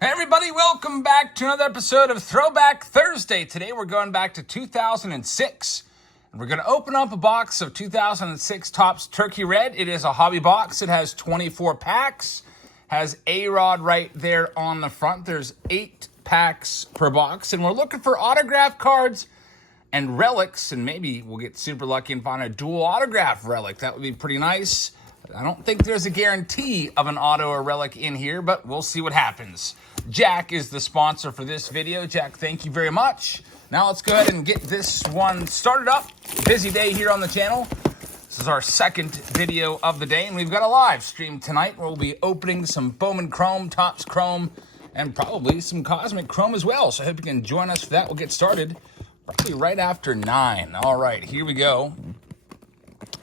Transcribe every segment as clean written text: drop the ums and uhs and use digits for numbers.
Hey everybody, welcome back to another episode of Throwback Thursday. Today we're going back to 2006, and we're going to open up a box of 2006 Topps Turkey Red. It is a hobby box. It has 24 packs, has A-Rod right there on the front. There's 8 packs per box, and we're looking for autograph cards and relics, and maybe we'll get super lucky and find a dual autograph relic. That would be pretty nice. I don't think there's a guarantee of an auto or relic in here, but we'll see what happens. Jack is the sponsor for this video. Jack, thank you very much. Now let's go ahead and get this one started up. Busy day here on the channel. This is our second video of the day, and we've got a live stream tonight where we'll be opening some Bowman Chrome, Topps Chrome, and probably some Cosmic Chrome as well. So I hope you can join us for that. We'll get started probably right after 9. All right, here we go.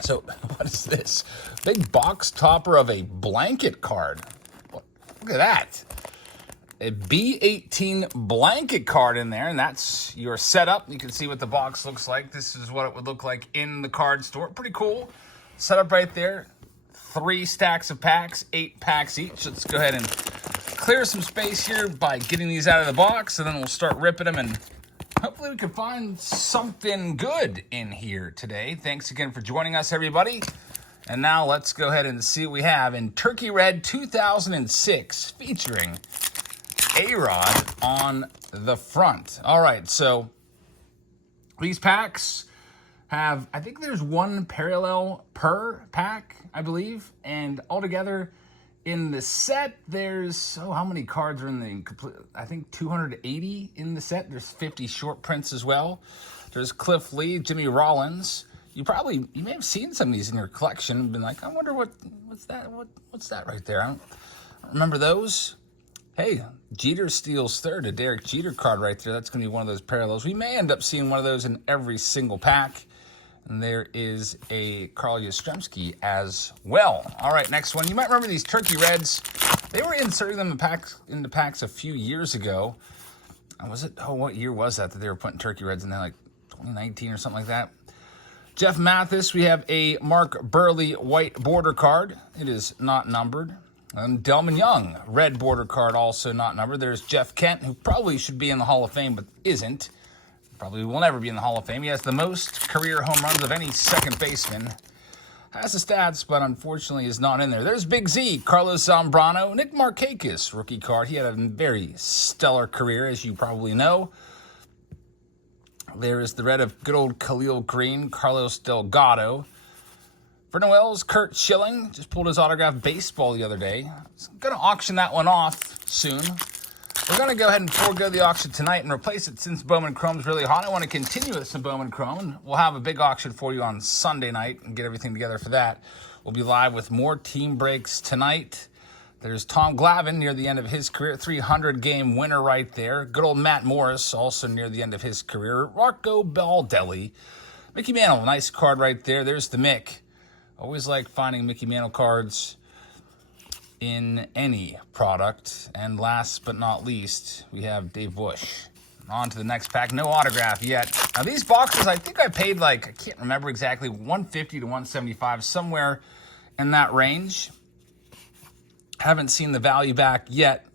So, what is this? Big box topper of a blanket card. Look at that. A B18 blanket card in there, and that's your setup. You can see what the box looks like. This is what it would look like in the card store. Pretty cool. Setup right there. 3 stacks of packs, 8 packs each. Let's go ahead and clear some space here by getting these out of the box, and then we'll start ripping them, and hopefully we can find something good in here today. Thanks again for joining us, everybody. And now let's go ahead and see what we have in Turkey Red 2006, featuring A-Rod on the front. All right, so these packs have, I think there's 1 parallel per pack, I believe. And altogether in the set, there's, how many cards are in the complete? I think 280 in the set. There's 50 short prints as well. There's Cliff Lee, Jimmy Rollins. You may have seen some of these in your collection and been like, I wonder what's that? What's that right there? I don't remember those. Hey, Jeter steals third, a Derek Jeter card right there. That's going to be one of those parallels. We may end up seeing one of those in every single pack. And there is a Carl Yastrzemski as well. All right, next one. You might remember these Turkey Reds. They were inserting them into packs a few years ago. What year was that they were putting Turkey Reds in there? Like 2019 or something like that. Jeff Mathis, we have a Mark Burley white border card. It is not numbered. And Delman Young, red border card, also not numbered. There's Jeff Kent, who probably should be in the Hall of Fame, but isn't. Probably will never be in the Hall of Fame. He has the most career home runs of any second baseman. Has the stats, but unfortunately is not in there. There's Big Z, Carlos Zambrano, Nick Markakis, rookie card. He had a very stellar career, as you probably know. There is the red of good old Khalil Green, Carlos Delgado. For Noel's, Kurt Schilling just pulled his autographed baseball the other day. I'm going to auction that one off soon. We're going to go ahead and forego the auction tonight and replace it since Bowman Chrome's really hot. I want to continue with some Bowman Chrome. We'll have a big auction for you on Sunday night and get everything together for that. We'll be live with more team breaks tonight. There's Tom Glavine near the end of his career, 300-game winner right there. Good old Matt Morris, also near the end of his career. Rocco Baldelli. Mickey Mantle, nice card right there. There's the Mick. Always like finding Mickey Mantle cards in any product. And last but not least, we have Dave Bush. On to the next pack. No autograph yet. Now these boxes, I think I paid I can't remember exactly, $150 to $175, somewhere in that range. Haven't seen the value back yet.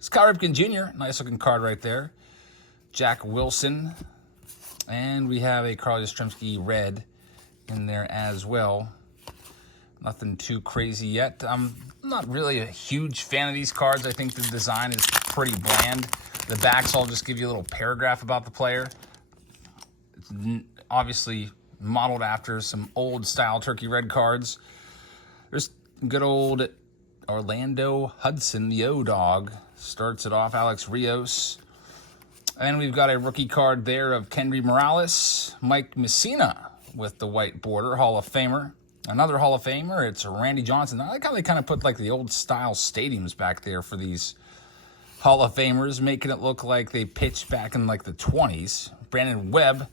Scott Ripken Jr., nice looking card right there. Jack Wilson. And we have a Carl Yastrzemski red in there as well. Nothing too crazy yet. I'm not really a huge fan of these cards. I think the design is pretty bland. The backs all just give you a little paragraph about the player. It's obviously modeled after some old style Turkey Red cards. There's good old Orlando Hudson, the O-Dog, starts it off. Alex Rios. And we've got a rookie card there of Kendry Morales. Mike Messina with the white border, Hall of Famer. Another Hall of Famer, it's Randy Johnson. I like how they kind of put the old style stadiums back there for these Hall of Famers, making it look like they pitched back in the 20s. Brandon Webb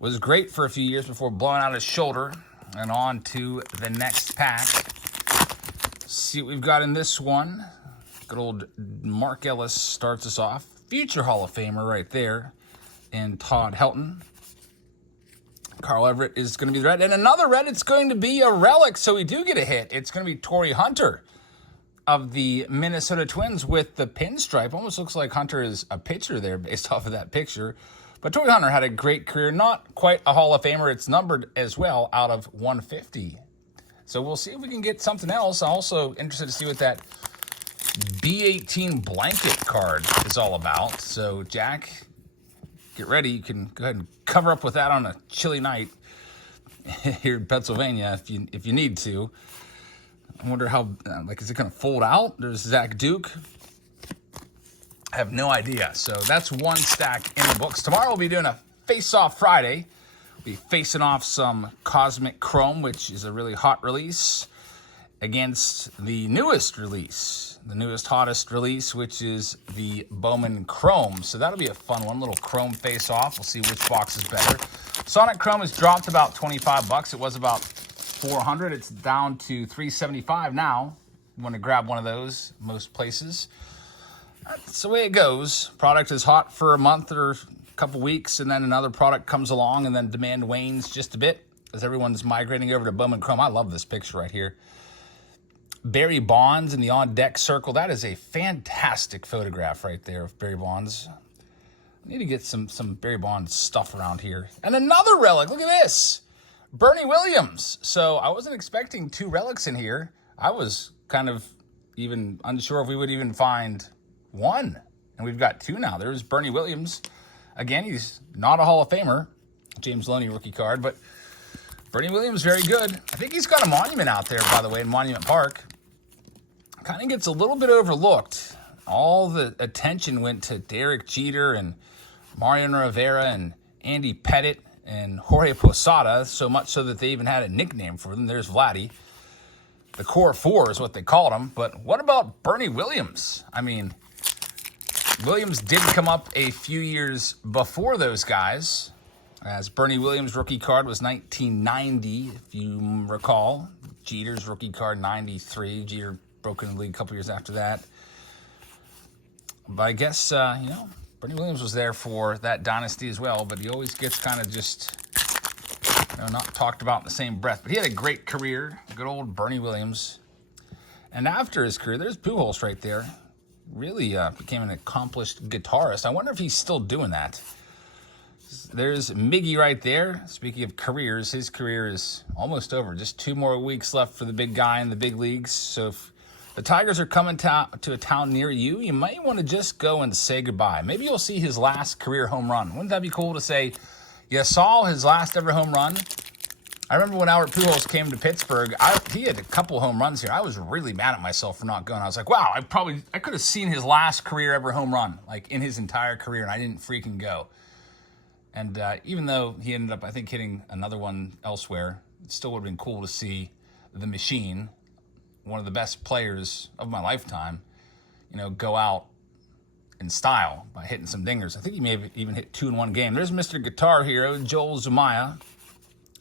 was great for a few years before blowing out his shoulder. And on to the next pack. See what we've got in this one. Good old Mark Ellis starts us off. Future Hall of Famer right there. And Todd Helton. Carl Everett is going to be the red. And another red, it's going to be a relic, so we do get a hit. It's going to be Torrey Hunter. of the Minnesota Twins with the pinstripe. Almost looks like Hunter is a pitcher there based off of that picture. But Torii Hunter had a great career. Not quite a Hall of Famer. It's numbered as well out of 150. So we'll see if we can get something else. I'm also interested to see what that B18 blanket card is all about. So Jack, get ready. You can go ahead and cover up with that on a chilly night here in Pennsylvania if you need to. I wonder how, is it going to fold out? There's Zach Duke. I have no idea. So that's one stack in the books. Tomorrow we'll be doing a face-off Friday. We'll be facing off some Cosmic Chrome, which is a really hot release, against the newest release, the newest, hottest release, which is the Bowman Chrome. So that'll be a fun one, little Chrome face-off. We'll see which box is better. Sonic Chrome has dropped about $25. It was about $400. It's down to $375 now. You want to grab one of those most places. That's the way it goes. Product is hot for a month or a couple weeks, and then another product comes along, and then demand wanes just a bit as everyone's migrating over to Bowman Chrome. I love this picture right here. Barry Bonds in the on-deck circle. That is a fantastic photograph right there of Barry Bonds. I need to get some Barry Bonds stuff around here. And another relic. Look at this. Bernie Williams. So I wasn't expecting two relics in here. I was kind of even unsure if we would even find one. And we've got two now. There's Bernie Williams. Again, he's not a Hall of Famer. James Loney rookie card. But Bernie Williams, very good. I think he's got a monument out there, by the way, in Monument Park. Kind of gets a little bit overlooked. All the attention went to Derek Jeter and Mariano Rivera and Andy Pettitte and Jorge Posada, so much so that they even had a nickname for them. There's Vladdy. The Core Four is what they called him. But what about Bernie Williams? I mean, Williams did come up a few years before those guys, as Bernie Williams' rookie card was 1990, if you recall. Jeter's rookie card, 93. Jeter broke in the league a couple years after that. But I guess, Bernie Williams was there for that dynasty as well, but he always gets kind of just, not talked about in the same breath. But he had a great career, good old Bernie Williams. And after his career, there's Pujols right there. Really became an accomplished guitarist. I wonder if he's still doing that. There's Miggy right there. Speaking of careers, his career is almost over. Just 2 more weeks left for the big guy in the big leagues. So if the Tigers are coming to a town near you, you might want to just go and say goodbye. Maybe you'll see his last career home run. Wouldn't that be cool to say, you saw his last ever home run? I remember when Albert Pujols came to Pittsburgh, he had a couple home runs here. I was really mad at myself for not going. I was like, wow, I could have seen his last career ever home run, like in his entire career, and I didn't freaking go. And even though he ended up, I think, hitting another one elsewhere, it still would have been cool to see the machine, one of the best players of my lifetime, go out in style by hitting some dingers. I think he may have even hit 2 in one game. There's Mr. Guitar Hero, Joel Zumaya,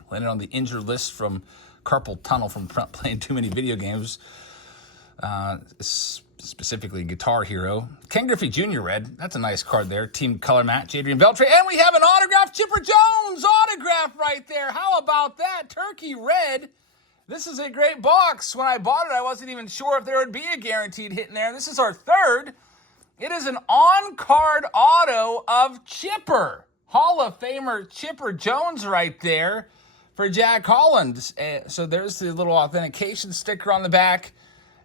landed on the injured list from carpal tunnel from playing too many video games, specifically Guitar Hero. Ken Griffey Jr. red. That's a nice card there. Team color match, Adrian Beltre. And we have an autographed Chipper Jones autograph right there. How about that? Turkey red. This is a great box. When I bought it, I wasn't even sure if there would be a guaranteed hit in there. This is our third. It is an on-card auto of Chipper. Hall of Famer Chipper Jones right there for Jack Holland. So there's the little authentication sticker on the back.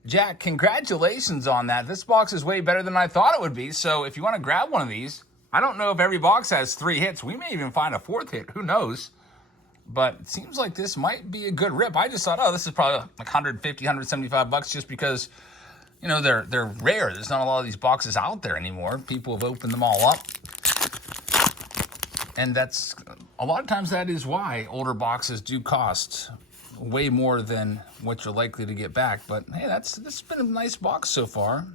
Jack, congratulations on that. This box is way better than I thought it would be. So if you want to grab one of these, I don't know if every box has 3 hits. We may even find a 4th hit. Who knows? But it seems like this might be a good rip. I just thought, this is probably like $150, $175 just because, they're rare. There's not a lot of these boxes out there anymore. People have opened them all up. And that's, a lot of times that is why older boxes do cost way more than what you're likely to get back. But hey, this has been a nice box so far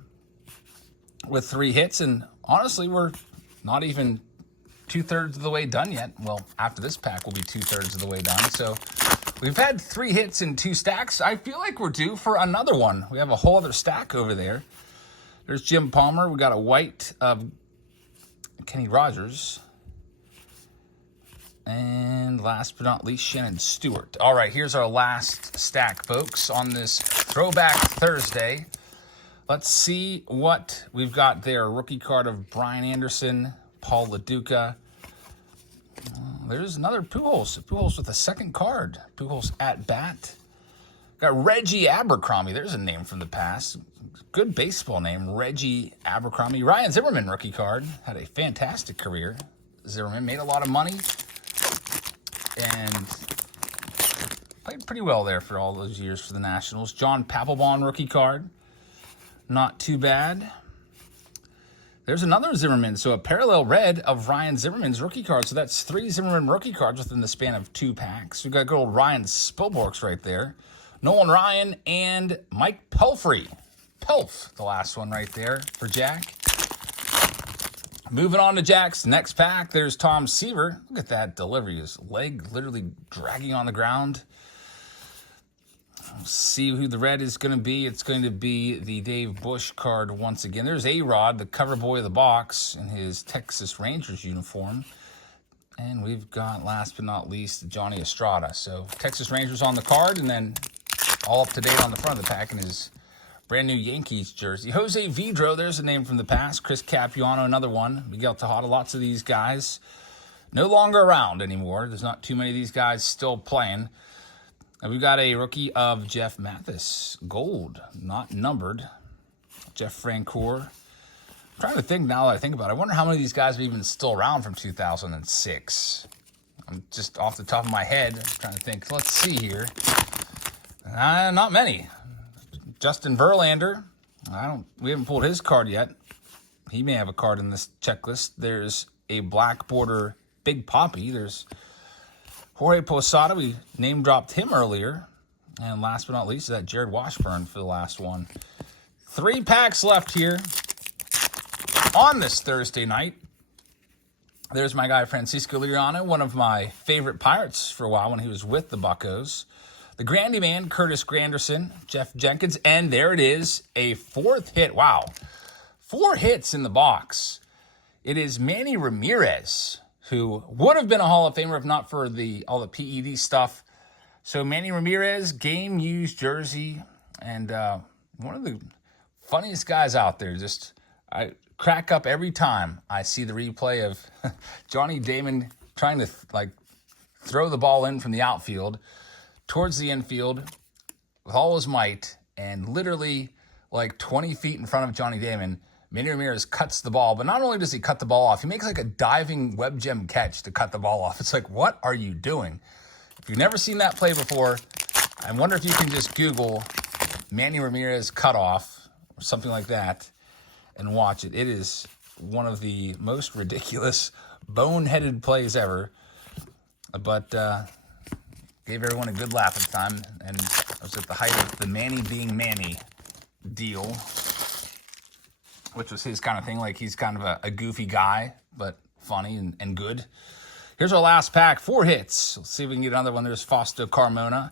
with 3 hits. And honestly, we're not even 2/3 of the way done yet. Well, after this pack, we'll be 2/3 of the way done. So we've had 3 hits in 2 stacks. I feel like we're due for another one. We have a whole other stack over there. There's Jim Palmer. We got a white of Kenny Rogers. And last but not least, Shannon Stewart. All right, here's our last stack, folks, on this Throwback Thursday. Let's see what we've got there. Rookie card of Brian Anderson, Paul LaDuca. There's another Pujols. Pujols with a second card. Pujols at bat. Got Reggie Abercrombie. There's a name from the past. Good baseball name, Reggie Abercrombie. Ryan Zimmerman rookie card. Had a fantastic career. Zimmerman made a lot of money and played pretty well there for all those years for the Nationals. John Papelbon rookie card. Not too bad. There's another Zimmerman. So a parallel red of Ryan Zimmerman's rookie card. So that's 3 Zimmerman rookie cards within the span of 2 packs. We've got good old Ryan Spilborks right there. Nolan Ryan and Mike Pelfrey. Pelf, the last one right there for Jack. Moving on to Jack's next pack, there's Tom Seaver. Look at that delivery. His leg literally dragging on the ground. Let's see who the red is going to be. It's going to be the Dave Bush card once again. There's A-Rod, the cover boy of the box, in his Texas Rangers uniform. And we've got, last but not least, Johnny Estrada. So Texas Rangers on the card, and then all up to date on the front of the pack in his brand new Yankees jersey. Jose Vidro, there's a name from the past. Chris Capuano, another one. Miguel Tejada, lots of these guys no longer around anymore. There's not too many of these guys still playing. And we've got a rookie of Jeff Mathis, gold, not numbered. Jeff Francoeur. I'm trying to think now that I think about it. I wonder how many of these guys are even still around from 2006. I'm just off the top of my head trying to think. Let's see here. Not many. Justin Verlander, we haven't pulled his card yet. He may have a card in this checklist. There's a black border Big Poppy. There's Jorge Posada. We name dropped him earlier. And last but not least, that Jared Washburn for the last one. 3 packs left here on this Thursday night. There's my guy Francisco Liriano, one of my favorite Pirates for a while when he was with the Buccos. The Grandy Man, Curtis Granderson, Jeff Jenkins, and there it is, a 4th hit. Wow, 4 hits in the box. It is Manny Ramirez, who would have been a Hall of Famer if not for all the PED stuff. So Manny Ramirez, game-used jersey, and one of the funniest guys out there. I crack up every time I see the replay of Johnny Damon trying to throw the ball in from the outfield towards the infield with all his might, and literally 20 feet in front of Johnny Damon, Manny Ramirez cuts the ball. But not only does he cut the ball off, he makes a diving web gem catch to cut the ball off. It's what are you doing? If you've never seen that play before, I wonder if you can just Google Manny Ramirez cutoff or something like that and watch it. It is one of the most ridiculous, boneheaded plays ever. But gave everyone a good laugh at the time, and it was at the height of the Manny being Manny deal, which was his kind of thing. He's kind of a goofy guy, but funny and good. Here's our last pack, 4 hits. Let's see if we can get another one. There's Fausto Carmona,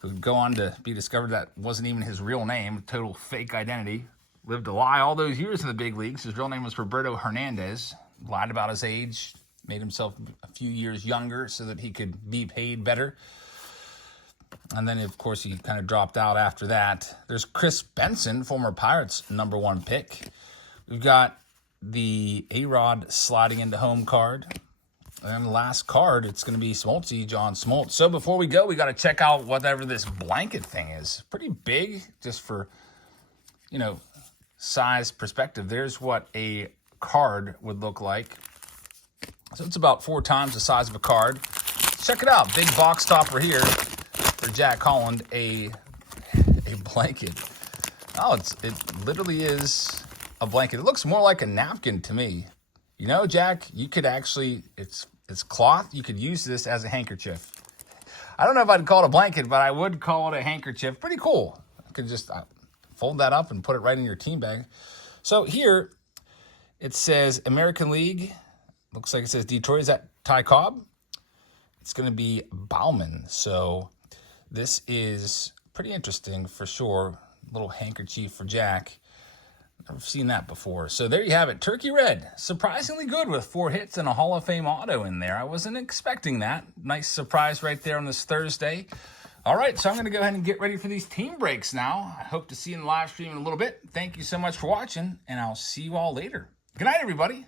who would go on to be discovered that wasn't even his real name, total fake identity. Lived a lie all those years in the big leagues. His real name was Roberto Hernandez. Lied about his age, made himself a few years younger so that he could be paid better. And then, of course, he kind of dropped out after that. There's Chris Benson, former Pirates #1 pick. We've got the A-Rod sliding into home card. And the last card, it's going to be Smoltzy, John Smoltz. So before we go, we got to check out whatever this blanket thing is. Pretty big, just for, size perspective. There's what a card would look like. So it's about 4 times the size of a card. Check it out. Big box topper here for Jack Holland, a blanket. Oh, it literally is a blanket. It looks more like a napkin to me. Jack, you could actually, it's cloth. You could use this as a handkerchief. I don't know if I'd call it a blanket, but I would call it a handkerchief. Pretty cool. I could just fold that up and put it right in your team bag. So here it says American League. Looks like it says Detroit. Is that Ty Cobb? It's going to be Bauman. So this is pretty interesting for sure. Little handkerchief for Jack. Never seen that before. So there you have it. Turkey Red. Surprisingly good with 4 hits and a Hall of Fame auto in there. I wasn't expecting that. Nice surprise right there on this Thursday. All right, so I'm going to go ahead and get ready for these team breaks now. I hope to see you in the live stream in a little bit. Thank you so much for watching, and I'll see you all later. Good night, everybody.